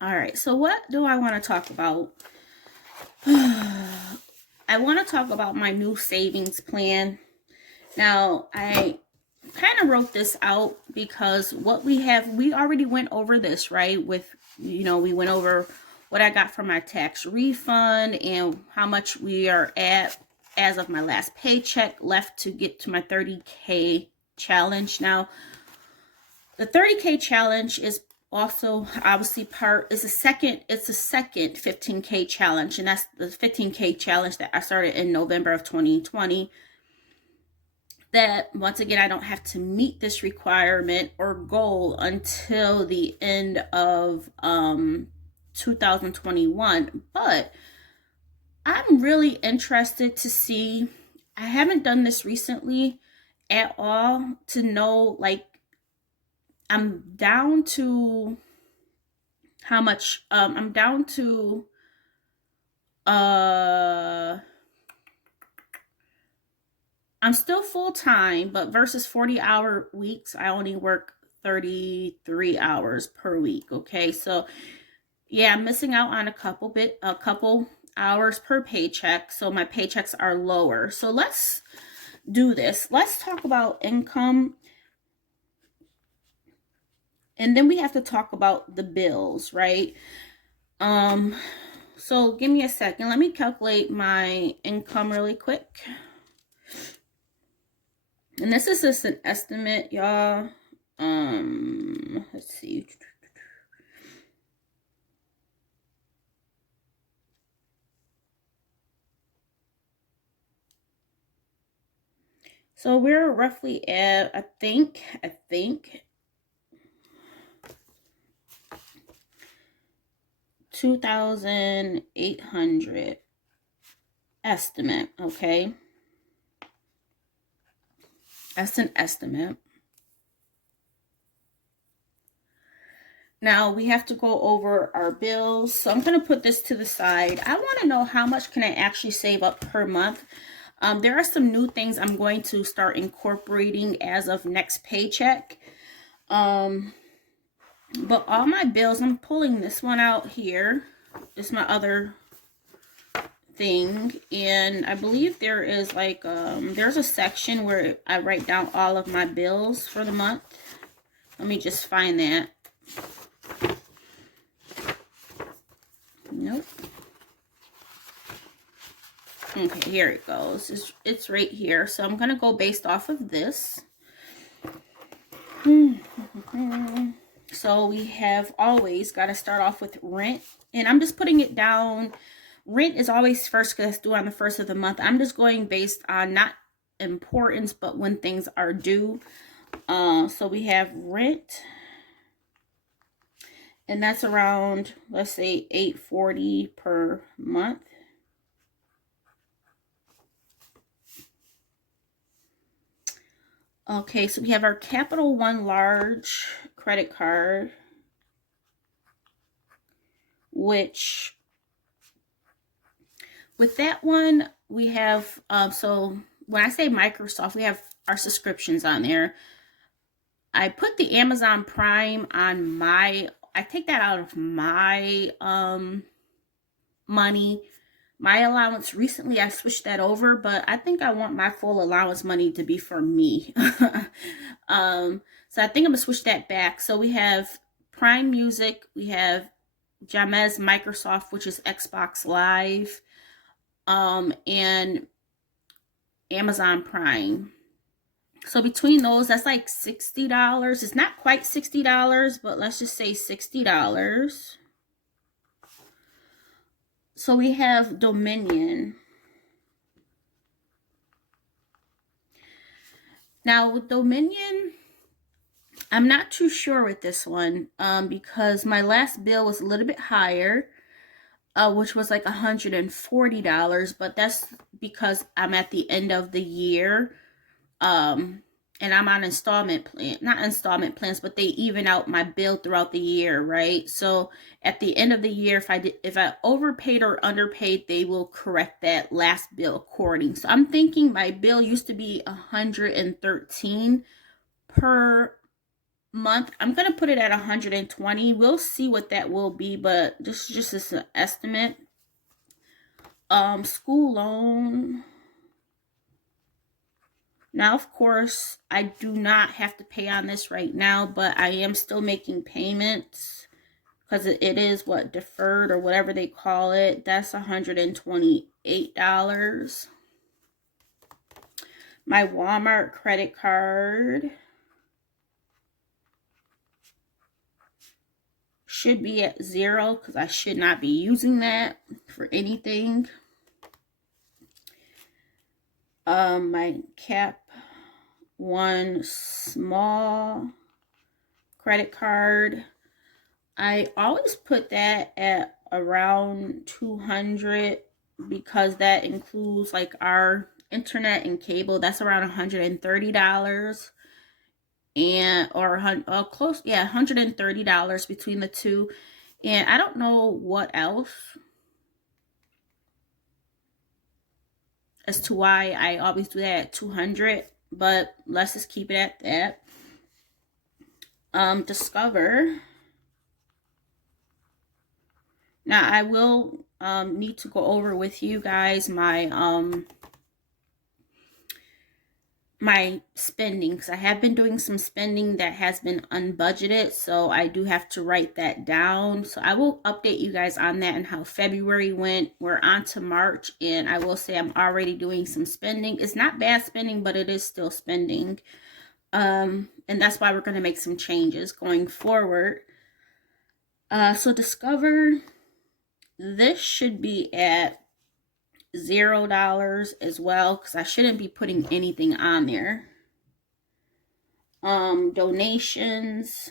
All right, so what do I want to talk about? I want to talk about my new savings plan. Now, I kind of wrote this out because what we already went over this, right? We went over what I got from my tax refund and how much we are at as of my last paycheck left to get to my 30K challenge. Now, the 30K challenge is also obviously it's a second 15K challenge, and that's the 15K challenge that I started in November of 2020. That once again, I don't have to meet this requirement or goal until the end of 2021. But I'm really interested to see, I haven't done this recently at all, to know, like, I'm down to how much I'm down to I'm still full time, but versus 40-hour weeks, I only work 33 hours per week. Okay, so yeah, I'm missing out on a couple hours per paycheck, so my paychecks are lower. So let's do this. Let's talk about income, and then we have to talk about the bills, right? So give me a second. Let me calculate my income really quick. And this is just an estimate, y'all. Let's see. So we're roughly at, I think 2,800 estimate, okay? That's an estimate. Now we have to go over our bills. So I'm going to put this to the side. I want to know how much can I actually save up per month. There are some new things I'm going to start incorporating as of next paycheck. But all my bills, I'm pulling this one out here. This is my other thing, and I believe there is like there's a section where I write down all of my bills for the month. Let me just find that. Nope. Okay, here it goes. It's right here. So I'm gonna go based off of this. So we have always got to start off with rent, and I'm just putting it down. Rent is always first because it's due on the first of the month. I'm just going based on not importance, but when things are due. So we have rent, and that's around, let's say, $840 per month. Okay, so we have our Capital One large credit card, which with that one we have, so when I say Microsoft, we have our subscriptions on there. I put the Amazon Prime on I take that out of my money, my allowance. Recently I switched that over, but I think I want my full allowance money to be for me. So I think I'm gonna switch that back. So we have Prime Music, we have Jamez Microsoft, which is Xbox Live, and Amazon Prime. So between those, that's like $60. It's not quite $60, but let's just say $60. So we have Dominion. Now with Dominion, I'm not too sure with this one, because my last bill was a little bit higher, which was like $140, but that's because I'm at the end of the year, and I'm on not installment plans, but they even out my bill throughout the year, right? So at the end of the year, if I overpaid or underpaid, they will correct that last bill according. So I'm thinking my bill used to be $113 per month, I'm going to put it at 120. We'll see what that will be, but just as an estimate. School loan. Now, of course, I do not have to pay on this right now, but I am still making payments because it is what, deferred or whatever they call it. That's $128. My Walmart credit card should be at 0 because I should not be using that for anything. My Cap One small credit card, I always put that at around 200 because that includes like our internet and cable. That's around $130 and or close, yeah, $130 between the two. And I don't know what else as to why I always do that at 200, but let's just keep it at that. Discover. Now I will need to go over with you guys my my spending, because I have been doing some spending that has been unbudgeted, so I do have to write that down. So I will update you guys on that and how February went. We're on to March, and I will say I'm already doing some spending. It's not bad spending, but it is still spending. And that's why we're going to make some changes going forward. So Discover, this should be at $0 as well, because I shouldn't be putting anything on there. Donations,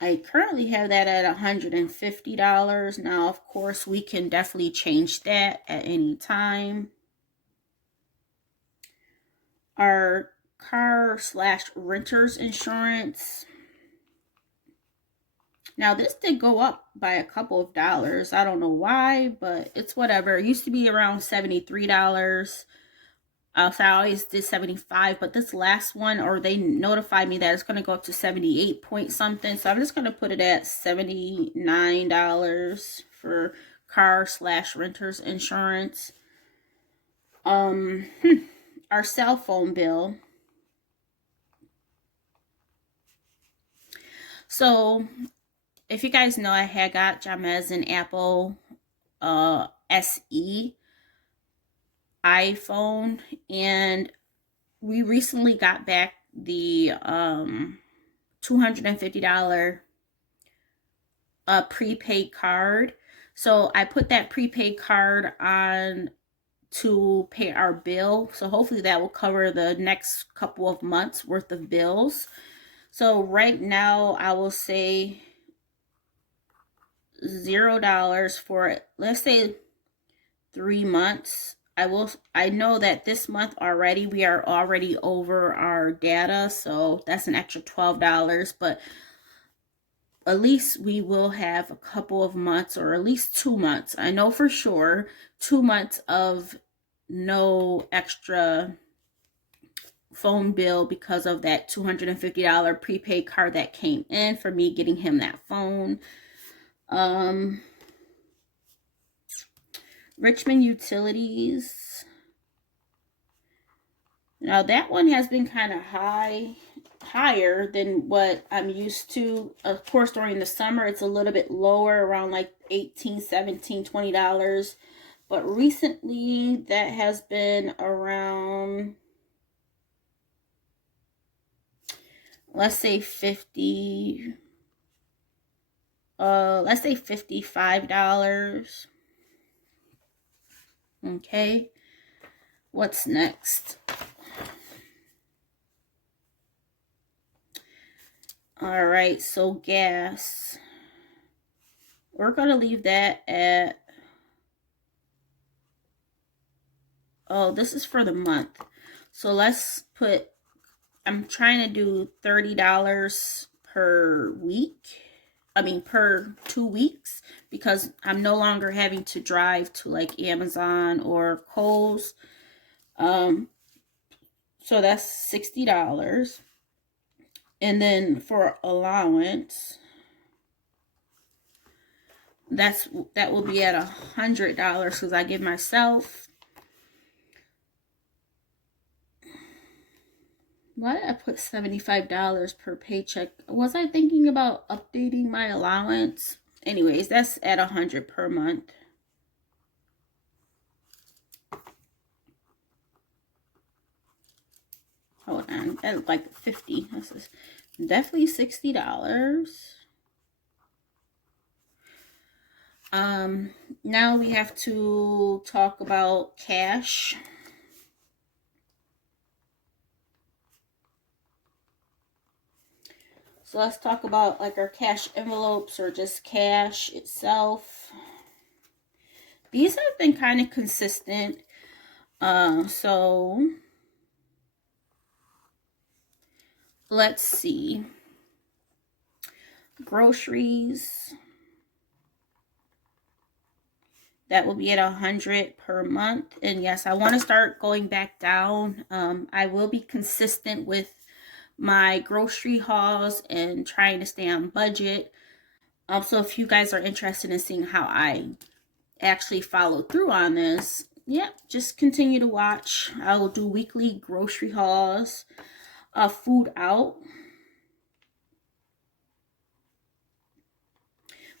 I currently have that at $150. Now, of course, we can definitely change that at any time. Our car/renters insurance. Now, this did go up by a couple of dollars. I don't know why, but it's whatever. It used to be around $73. So I always did 75, but this last one, or they notified me that it's going to go up to 78 point something. So I'm just going to put it at $79 for car/renters insurance. Our cell phone bill. So if you guys know, I had got Jamez an Apple SE iPhone, and we recently got back the $250 prepaid card. So I put that prepaid card on to pay our bill. So hopefully that will cover the next couple of months worth of bills. So right now I will say $0 for, let's say, 3 months. I know that this month already we are already over our data, so that's an extra $12, but at least we will have a couple of months, or at least 2 months. I know for sure 2 months of no extra phone bill because of that $250 prepaid card that came in for me getting him that phone. Richmond Utilities. Now that one has been kind of higher than what I'm used to. Of course, during the summer, it's a little bit lower, around like $18, $17, $20. But recently, that has been around, let's say 50, let's say $55. Okay, what's next? All right, so gas. We're going to leave that at, oh, this is for the month. So let's put, I'm trying to do $30 per week. I mean, per 2 weeks, because I'm no longer having to drive to like Amazon or Kohl's. So that's $60. And then for allowance, that will be at $100 because I give myself. Why did I put $75 per paycheck? Was I thinking about updating my allowance? Anyways, that's at $100 per month. Hold on, that looked like 50. This is definitely $60. Now we have to talk about cash. So let's talk about like our cash envelopes or just cash itself. These have been kind of consistent. So let's see. Groceries. That will be at $100 per month. And yes, I want to start going back down. I will be consistent with my grocery hauls and trying to stay on budget. So if you guys are interested in seeing how I actually follow through on this, yeah, just continue to watch. I will do weekly grocery hauls. Food out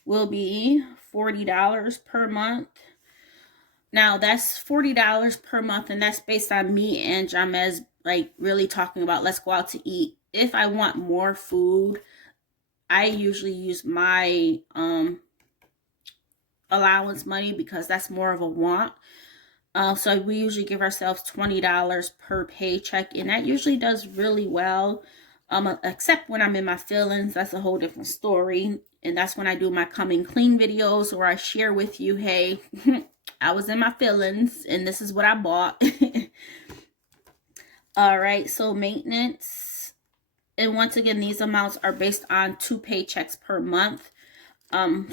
will be $40 per month. Now that's $40 per month, and that's based on me and Jamez like really talking about let's go out to eat. If I want more food, I usually use my allowance money because that's more of a want. So we usually give ourselves $20 per paycheck, and that usually does really well. Except when I'm in my feelings, that's a whole different story. And that's when I do my coming clean videos where I share with you, hey, I was in my feelings and this is what I bought. All right, so maintenance. And once again, these amounts are based on 2 paychecks per month.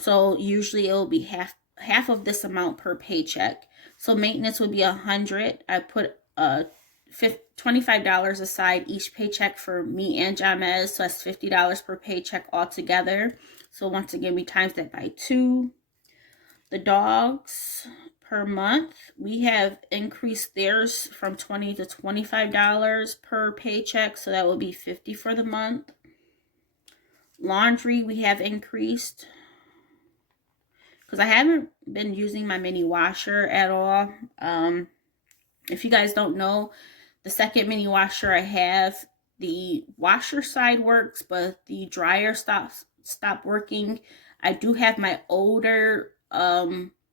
So usually it will be half of this amount per paycheck. So maintenance would be $100. I put $25 aside each paycheck for me and Jamez, so that's $50 per paycheck altogether. So once again, we times that by 2. The dogs per month, we have increased theirs from $20 to $25 per paycheck, so that will be $50 for the month. Laundry, we have increased because I haven't been using my mini washer at all. If you guys don't know, the second mini washer I have, the washer side works, but the dryer stopped working. I do have my older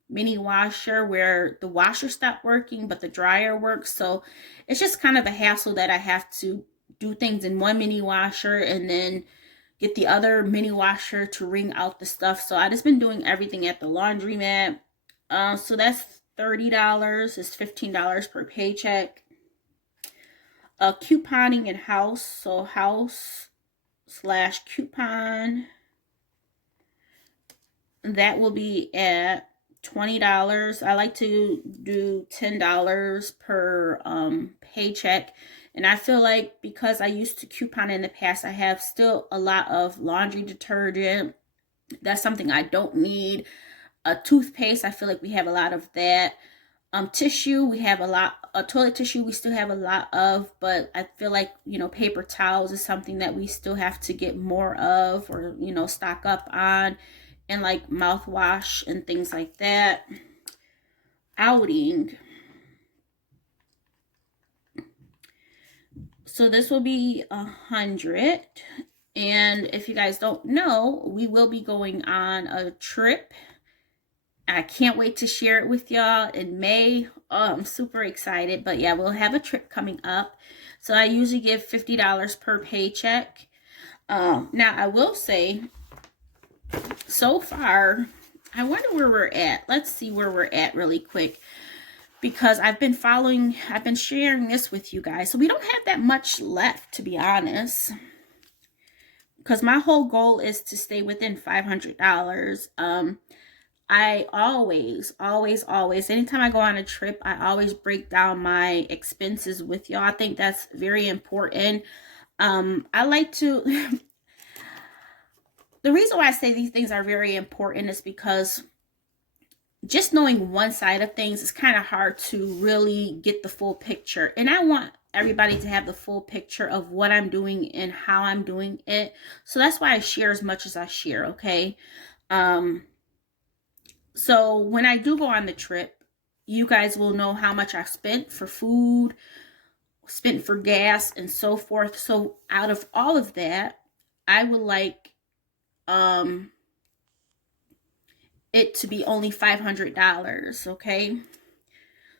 mini washer where the washer stopped working, but the dryer works. So it's just kind of a hassle that I have to do things in one mini washer and then get the other mini washer to wring out the stuff. So I just been doing everything at the laundromat. So that's $30. It's $15 per paycheck. Couponing in house. So house/coupon. That will be at $20. I like to do $10 per paycheck. And I feel like because I used to coupon in the past, I have still a lot of laundry detergent. That's something I don't need. Toothpaste, I feel like we have a lot of that. Tissue, we have a lot. Toilet tissue, we still have a lot of. But I feel like, paper towels is something that we still have to get more of or, stock up on. And like mouthwash and things like that. Outing. So this will be $100. And if you guys don't know, we will be going on a trip. I can't wait to share it with y'all in May. Oh, I'm super excited. But yeah, we'll have a trip coming up. So I usually give $50 per paycheck. Now I will say, so far, I wonder where we're at. Let's see where we're at really quick. Because I've been sharing this with you guys. So we don't have that much left, to be honest. Because my whole goal is to stay within $500. I always, anytime I go on a trip, I always break down my expenses with y'all. I think that's very important. I like to, the reason why I say these things are very important is because just knowing one side of things is kind of hard to really get the full picture. And I want everybody to have the full picture of what I'm doing and how I'm doing it. So that's why I share as much as I share, okay? So when I do go on the trip, you guys will know how much I spent for food, spent for gas, and so forth. So out of all of that, I would like it to be only $500, okay?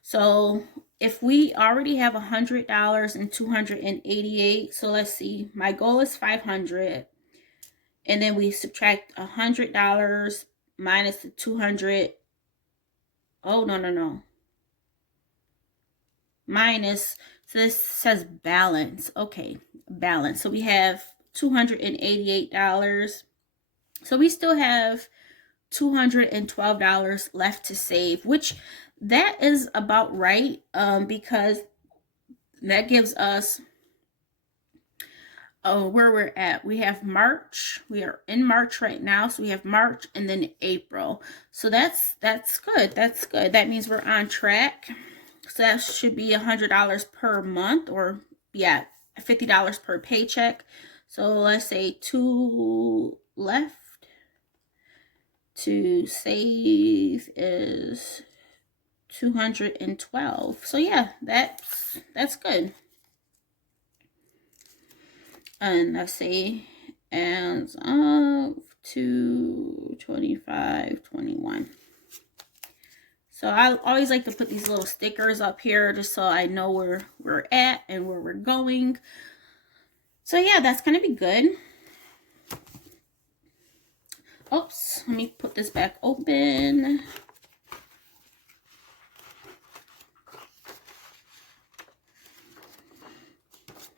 So if we already have $100 and 288, so let's see, my goal is 500, and then we subtract $100 minus the 200. Oh, no. Minus, so this says balance. Okay, balance. So we have $288. So we still have $212 left to save, which that is about right, because that gives us where we're at. We have March. We are in March right now, so we have March and then April. So that's good. That's good. That means we're on track. So that should be $100 per month, or yeah, $50 per paycheck. So let's say 2 left to save is 212. So yeah, that's good. And let's say as of 2/25/21. So I always like to put these little stickers up here just so I know where we're at and where we're going. So yeah, that's gonna be good. Oops, let me put this back open.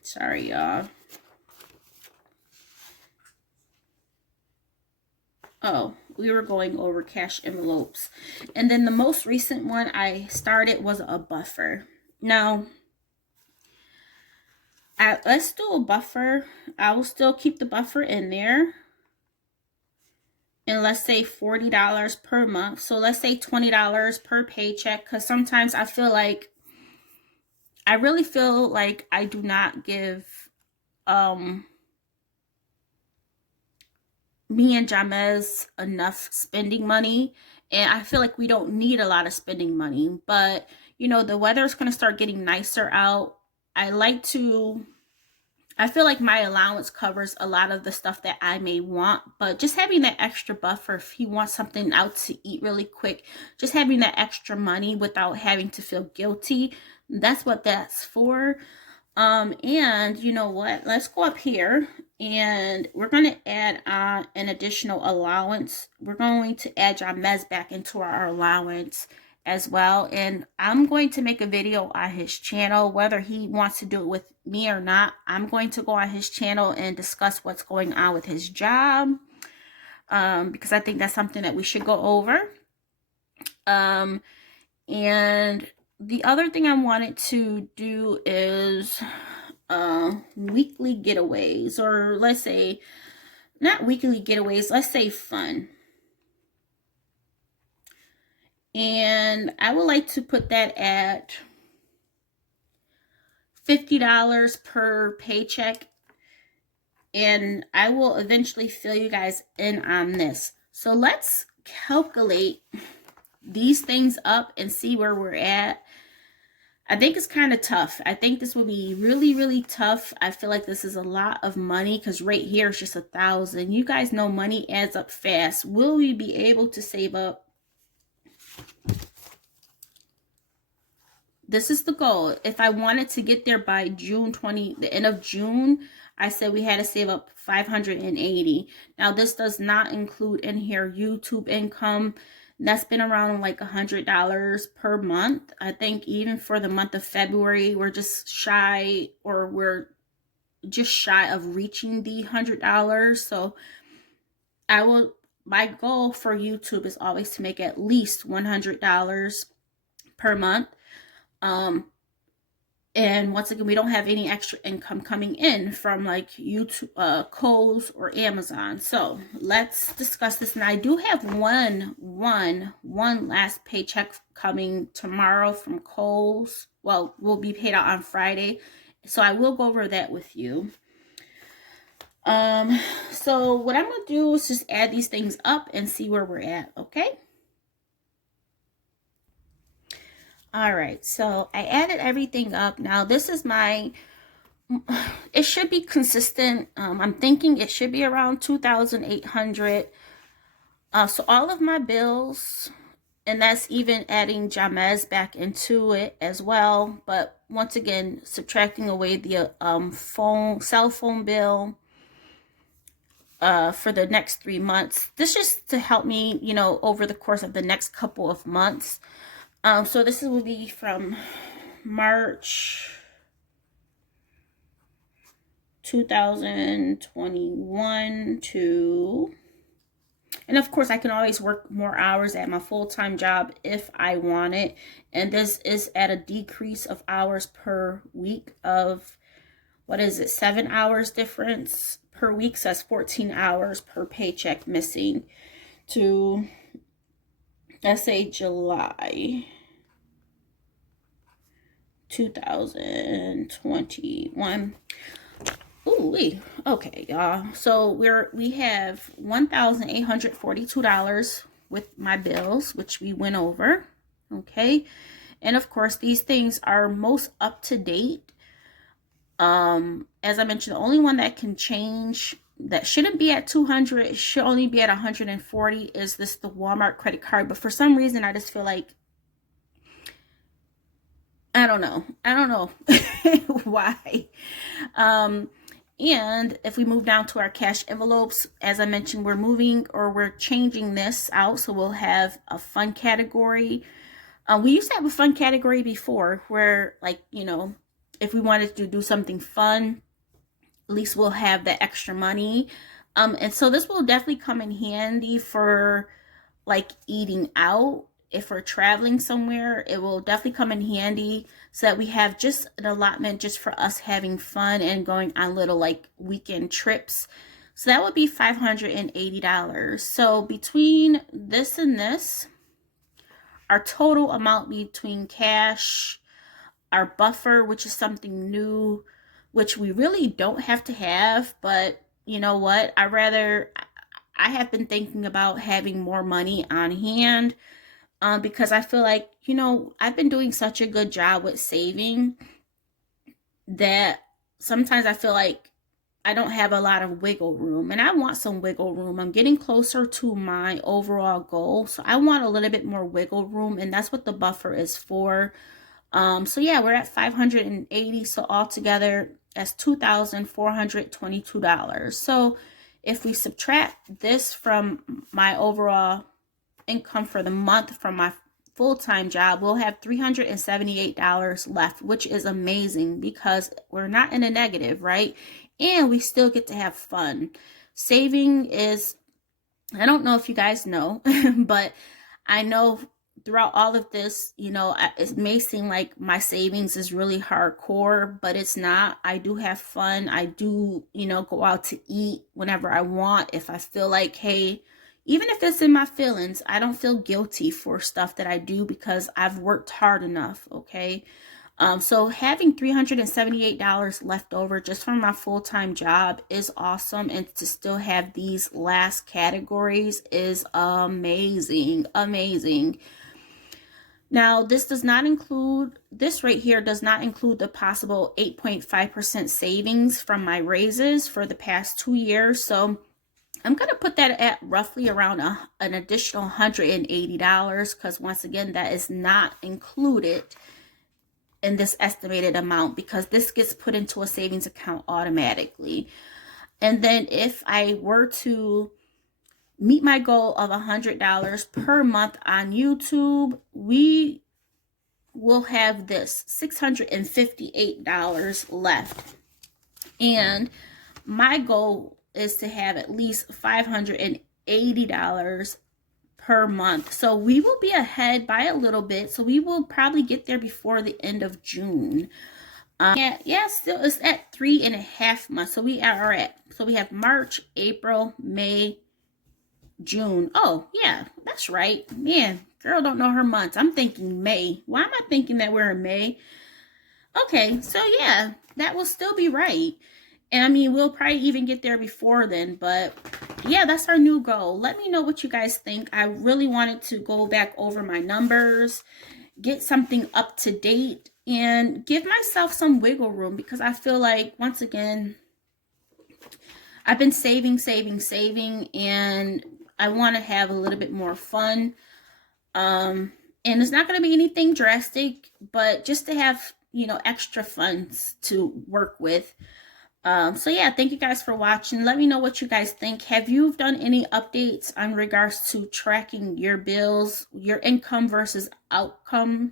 Sorry, y'all. Oh, we were going over cash envelopes. And then the most recent one I started was a buffer. Now, let's do a buffer. I will still keep the buffer in there. And let's say $40 per month. So let's say $20 per paycheck, because sometimes I really feel like I do not give me and Jamez enough spending money, and I feel like we don't need a lot of spending money. But you know, the weather is going to start getting nicer out. I feel like my allowance covers a lot of the stuff that I may want, but just having that extra buffer, if he wants something out to eat really quick, just having that extra money without having to feel guilty, that's what that's for. And you know what? Let's go up here and we're going to add an additional allowance. We're going to add Jamez back into our allowance as well. And I'm going to make a video on his channel, whether he wants to do it with me or not. I'm going to go on his channel and discuss what's going on with his job, because I think that's something that we should go over. And the other thing I wanted to do is weekly getaways, or let's say not weekly getaways, let's say fun. And I would like to put that at $50 per paycheck, and I will eventually fill you guys in on this. So let's calculate these things up and see where we're at. I think it's kind of tough. I think this will be really, really tough. I feel like this is a lot of money because right here is just $1,000. You guys know money adds up fast. Will we be able to save up? This is the goal. If I wanted to get there by June 20, the end of June, I said we had to save up $580. Now, this does not include in here YouTube income. That's been around like $100 per month. I think even for the month of February, we're just shy of reaching the $100. So I will my goal for YouTube is always to make at least $100 per month. And once again, we don't have any extra income coming in from like YouTube, Kohl's or Amazon. So let's discuss this. And I do have one last paycheck coming tomorrow from Kohl's. Well, will be paid out on Friday. So I will go over that with you. So what I'm going to do is just add these things up and see where we're at. Okay. All right, so I added everything up. Now this is my, it should be consistent. I'm thinking it should be around 2,800. So all of my bills, and that's even adding Jamez back into it as well. But once again, subtracting away the cell phone bill for the next 3 months. This is to help me, you know, over the course of the next couple of months. So this will be from March 2021 to, and of course I can always work more hours at my full-time job if I want it. And this is at a decrease of hours per week of, what is it, 7 hours difference per week. So that's 14 hours per paycheck missing to, let's say, July 2021. Ooh, okay, y'all. So we have $1,842 with my bills, which we went over. Okay, and of course these things are most up to date. As I mentioned, the only one that can change, that shouldn't be at 200, it should only be at 140, is the Walmart credit card. But for some reason I just feel like, I don't know why. And if we move down to our cash envelopes, as I mentioned, we're changing this out. So we'll have a fun category. We used to have a fun category before where, like, you know, if we wanted to do something fun, at least we'll have the extra money. And so this will definitely come in handy for like eating out. If we're traveling somewhere, it will definitely come in handy so that we have just an allotment just for us having fun and going on little like weekend trips. So that would be $580. So between this and this, our total amount between cash, our buffer, which is something new, which we really don't have to have, but you know what? I have been thinking about having more money on hand. Because I feel like, you know, I've been doing such a good job with saving that sometimes I feel like I don't have a lot of wiggle room, and I want some wiggle room. I'm getting closer to my overall goal, so I want a little bit more wiggle room, and that's what the buffer is for. So yeah, we're at $580. So altogether, that's $2,422. So if we subtract this from my overall income for the month from my full-time job, we'll have $378 left, which is amazing because we're not in a negative, right? And we still get to have fun. Saving is, I don't know if you guys know, but I know throughout all of this, you know, it may seem like my savings is really hardcore, but it's not. I do have fun. I do, you know, go out to eat whenever I want. If I feel like, hey, even if it's in my feelings, I don't feel guilty for stuff that I do because I've worked hard enough, okay? So having $378 left over just from my full-time job is awesome. And to still have these last categories is amazing, amazing. Now, this right here does not include the possible 8.5% savings from my raises for the past 2 years. So I'm going to put that at roughly around an additional $180 because once again, that is not included in this estimated amount because this gets put into a savings account automatically. And then if I were to meet my goal of $100 per month on YouTube, we will have this $658 left. And my goal is to have at least $580 $80 per month. So we will be ahead by a little bit. So we will probably get there before the end of June. Still it's at 3.5 months. So we have March, April, May, June. Oh, yeah, that's right. Man, girl don't know her months. I'm thinking May. Why am I thinking that we're in May? Okay, so yeah, that will still be right. And I mean, we'll probably even get there before then, but yeah, that's our new goal. Let me know what you guys think. I really wanted to go back over my numbers, get something up to date, and give myself some wiggle room, because I feel like, once again, I've been saving, and I want to have a little bit more fun. And it's not going to be anything drastic, but just to have, extra funds to work with. So yeah, thank you guys for watching. Let me know what you guys think. Have you done any updates on regards to tracking your bills, your income versus outgoing?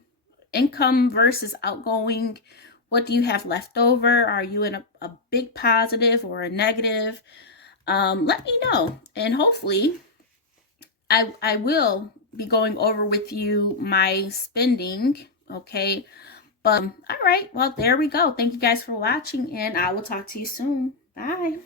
What do you have left over? Are you in a big positive or a negative? Let me know, and hopefully I will be going over with you my spending, okay? But all right, well, there we go. Thank you guys for watching, and I will talk to you soon. Bye.